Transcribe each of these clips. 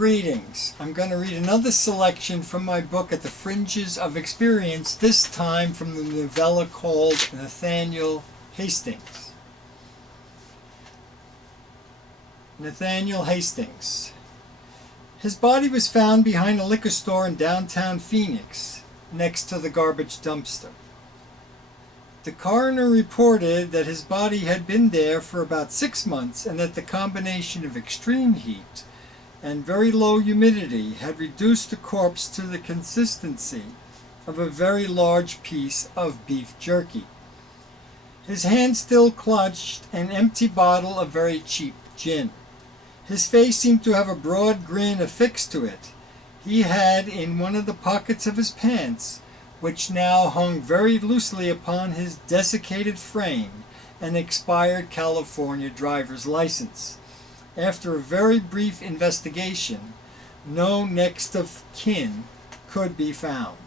Greetings. I'm going to read another selection from my book At the Fringes of Experience, this time from the novella called Nathaniel Hastings. Nathaniel Hastings. His body was found behind a liquor store in downtown Phoenix, next to the garbage dumpster. The coroner reported that his body had been there for about 6 months and that the combination of extreme heat and very low humidity had reduced the corpse to the consistency of a very large piece of beef jerky. His hand still clutched an empty bottle of very cheap gin. His face seemed to have a broad grin affixed to it. He had in one of the pockets of his pants, which now hung very loosely upon his desiccated frame, an expired California driver's license. After a very brief investigation, no next of kin could be found.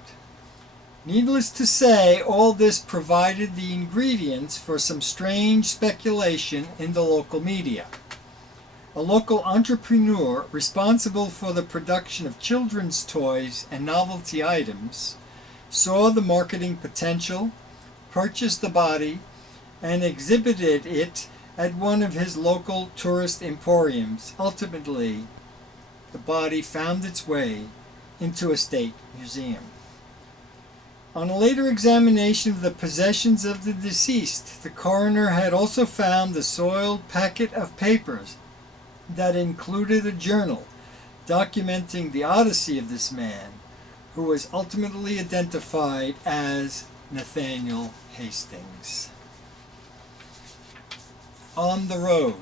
Needless to say, all this provided the ingredients for some strange speculation in the local media. A local entrepreneur responsible for the production of children's toys and novelty items saw the marketing potential, purchased the body, and exhibited it at one of his local tourist emporiums. Ultimately, the body found its way into a state museum. On a later examination of the possessions of the deceased, the coroner had also found the soiled packet of papers that included a journal documenting the odyssey of this man, who was ultimately identified as Nathaniel Hastings. On the road.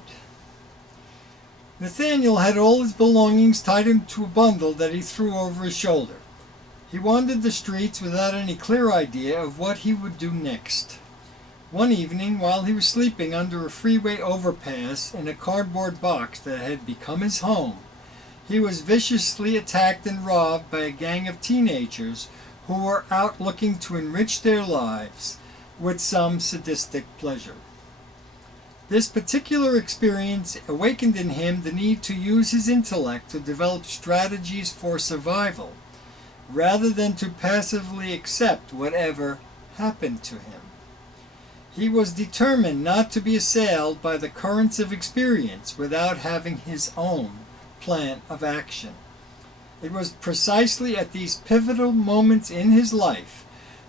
Nathaniel had all his belongings tied into a bundle that he threw over his shoulder. He wandered the streets without any clear idea of what he would do next. One evening, while he was sleeping under a freeway overpass in a cardboard box that had become his home, he was viciously attacked and robbed by a gang of teenagers who were out looking to enrich their lives with some sadistic pleasure. This particular experience awakened in him the need to use his intellect to develop strategies for survival, rather than to passively accept whatever happened to him. He was determined not to be assailed by the currents of experience without having his own plan of action. It was precisely at these pivotal moments in his life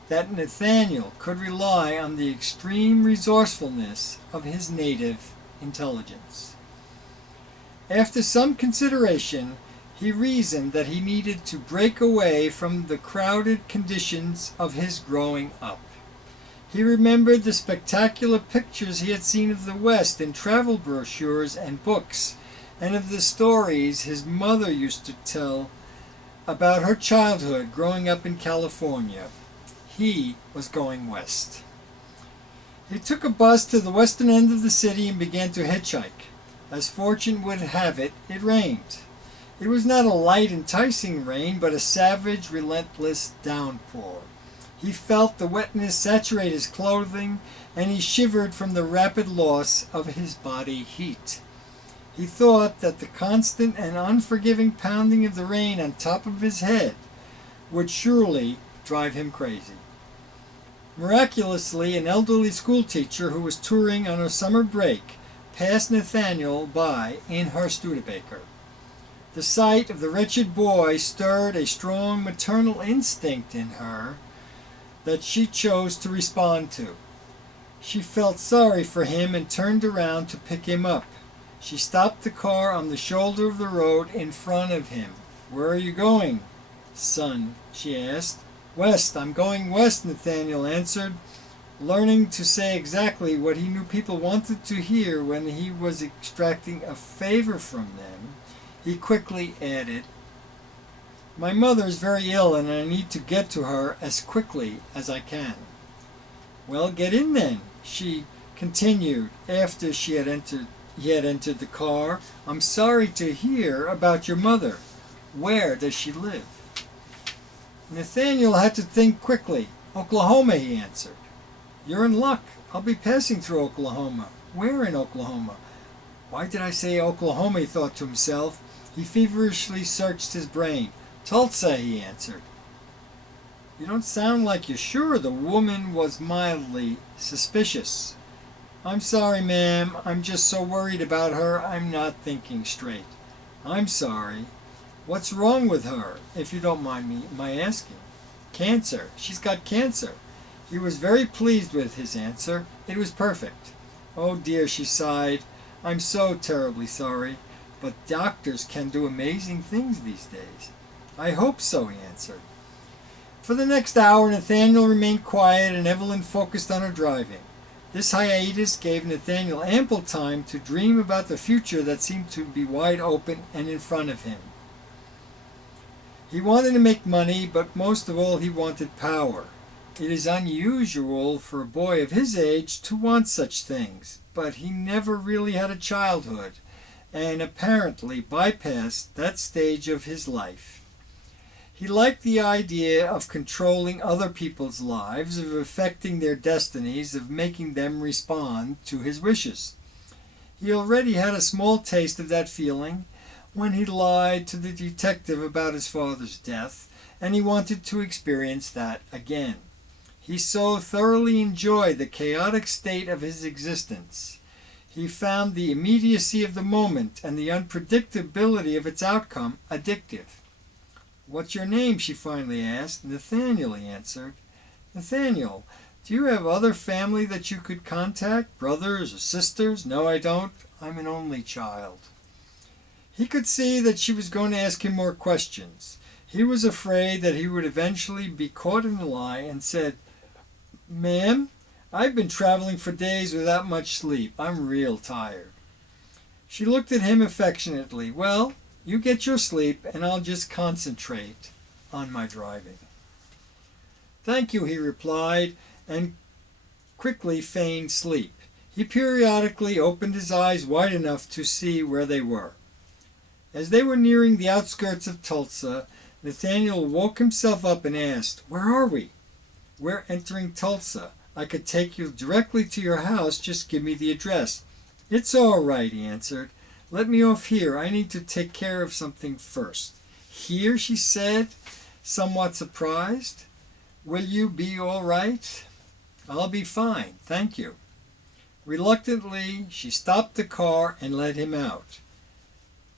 that Nathaniel could rely on the extreme resourcefulness of his native intelligence. After some consideration, he reasoned that he needed to break away from the crowded conditions of his growing up. He remembered the spectacular pictures he had seen of the West in travel brochures and books, and of the stories his mother used to tell about her childhood growing up in California. He was going west. He took a bus to the western end of the city and began to hitchhike. As fortune would have it, it rained. It was not a light, enticing rain, but a savage, relentless downpour. He felt the wetness saturate his clothing, and he shivered from the rapid loss of his body heat. He thought that the constant and unforgiving pounding of the rain on top of his head would surely drive him crazy. Miraculously, an elderly schoolteacher who was touring on her summer break passed Nathaniel by in her Studebaker. The sight of the wretched boy stirred a strong maternal instinct in her that she chose to respond to. She felt sorry for him and turned around to pick him up. She stopped the car on the shoulder of the road in front of him. "Where are you going, son?" she asked. "West. I'm going west," Nathaniel answered, learning to say exactly what he knew people wanted to hear when he was extracting a favor from them. He quickly added, "My mother is very ill and I need to get to her as quickly as I can." "Well, get in then," she continued after he had entered the car. "I'm sorry to hear about your mother. Where does she live?" Nathaniel had to think quickly. "Oklahoma," he answered. "You're in luck. I'll be passing through Oklahoma." "Where in Oklahoma?" "Why did I say Oklahoma?" he thought to himself. He feverishly searched his brain. "Tulsa," he answered. "You don't sound like you're sure." The woman was mildly suspicious. "I'm sorry, ma'am. I'm just so worried about her I'm not thinking straight." "I'm sorry. What's wrong with her, if you don't mind my asking?" "Cancer. She's got cancer." He was very pleased with his answer. It was perfect. "Oh dear," she sighed. "I'm so terribly sorry. But doctors can do amazing things these days." "I hope so," he answered. For the next hour Nathaniel remained quiet and Evelyn focused on her driving. This hiatus gave Nathaniel ample time to dream about the future that seemed to be wide open and in front of him. He wanted to make money, but most of all he wanted power. It is unusual for a boy of his age to want such things, but he never really had a childhood, and apparently bypassed that stage of his life. He liked the idea of controlling other people's lives, of affecting their destinies, of making them respond to his wishes. He already had a small taste of that feeling when he lied to the detective about his father's death, and he wanted to experience that again. He so thoroughly enjoyed the chaotic state of his existence. He found the immediacy of the moment and the unpredictability of its outcome addictive. "What's your name?" she finally asked. "Nathaniel," he answered. "Nathaniel, do you have other family that you could contact? Brothers or sisters?" "No, I don't. I'm an only child." He could see that she was going to ask him more questions. He was afraid that he would eventually be caught in a lie and said, "Ma'am, I've been traveling for days without much sleep. I'm real tired." She looked at him affectionately. "Well, you get your sleep and I'll just concentrate on my driving." "Thank you," he replied, and quickly feigned sleep. He periodically opened his eyes wide enough to see where they were. As they were nearing the outskirts of Tulsa, Nathaniel woke himself up and asked, "Where are we?" "We're entering Tulsa. I could take you directly to your house. Just give me the address." "It's all right," he answered. "Let me off here. I need to take care of something first." "Here?" she said, somewhat surprised. "Will you be all right?" "I'll be fine, thank you." Reluctantly, she stopped the car and let him out.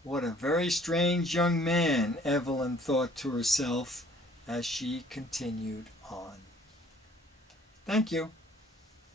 What a very strange young man, Evelyn thought to herself as she continued on. Thank you.